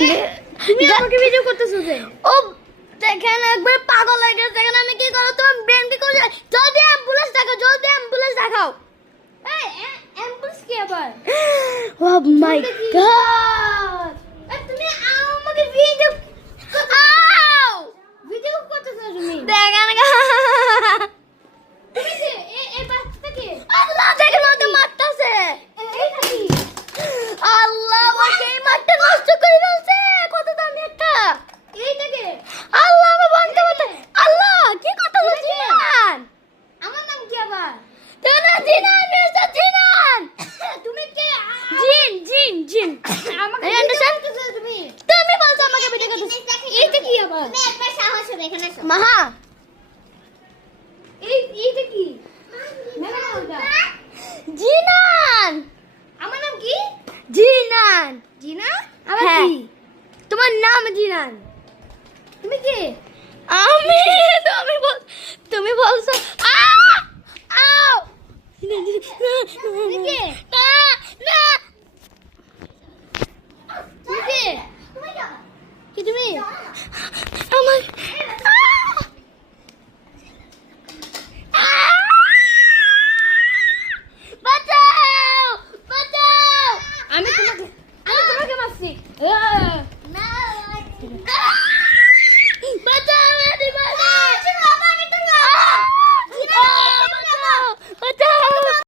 তুমি আমাকে ভিডিও করতেছো যে? ও দেখেন একবার পাগল হয়ে গেছে। দেখেন আমি কি করব, তোমার ব্রেন কি করছে? জলদি অ্যাম্বুলেন্স ডাকাও, জলদি অ্যাম্বুলেন্স ডাকাও। এই অ্যাম্বুলেন্স কি আবার? ও মাই গড, তুমি আমাকে ভিডিও আউ ভিডিও করতেছো তুমি? দেখেন তুমি যে এই বাচ্চাটা কি? আল্লাহ, দেখেন ও তো মারতাছে। এইটা কি? আল্লাহ, ওকে এই মারটা নষ্ট করে ফেলছে। কত দামি একটা। এইটা কি? আল্লাহ, আমি বলতে পারতে। আল্লাহ, কি কথা বলছিলেন? আমার নাম কি আবার? না, জিনান, মিস্টার জিনান। তুমি কে? জিন জিন জিন। আমাকে এই ভিডিও আন্ডারস্ট্যান্ড? করতেছো তুমি? তুমি বলছো আমাকে ভিডিও করতে। এইটা কি আবার? তুমি একবার সাহস হবে এখানে আসো। মাহা, এইটা কি? মেলা কোনটা? জিনান। আমার নাম কি? জিনান। জিনা? আমার হ্যাঁ। কি? তোমার নাম জিনান। তুমি কে? আমি তুমি বলছো আউ তুমি কে? না না তুমি কে? কি তুমি? আমার বাঁচাও বাঁচাও আমি তোমাকে মারছি। না